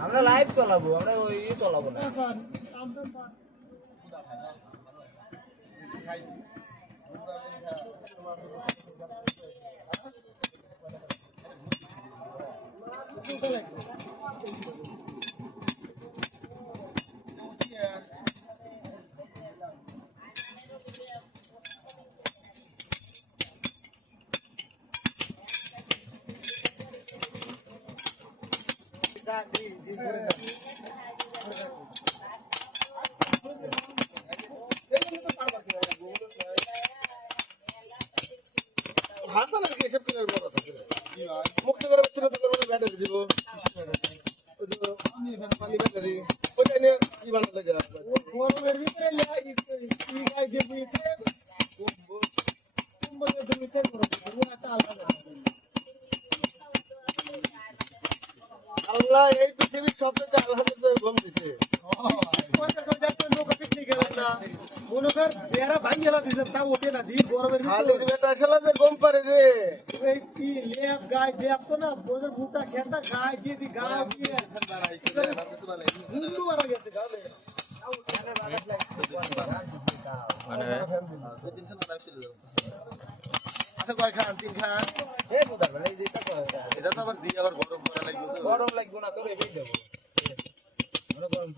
আমরা লাইভ চালাবো, আমরা ওই চালাবো না। হাসান আর কি এসব কিনার বড় থাকে মুক্ত করে বেচতে ব্যাটারি দিব পানি ব্যাটারি ওইটা নিয়ে কি বানাতে যায় গরমের ভিতরে আল্লাহ এই পৃথিবীর সবচেয়ে আল্লাহ ঘুম দিছে মনে কর বেড়া ভাঙিয়ে দিছে তা ওঠে না দি গরমের ভিতরে বেটা শালা যে ঘুম পারে রে এই কি লেপ গায় দেখ তো না ওদের বুটা খেতা গায় দিয়ে দি গায় দিয়ে হিন্দু মারা গেছে গালে মানে আচ্ছা কয় খান তিন খান এ বুদা বলে এটা তো আবার দি আবার গরম লাগবে না তোরে এই দেবো গরম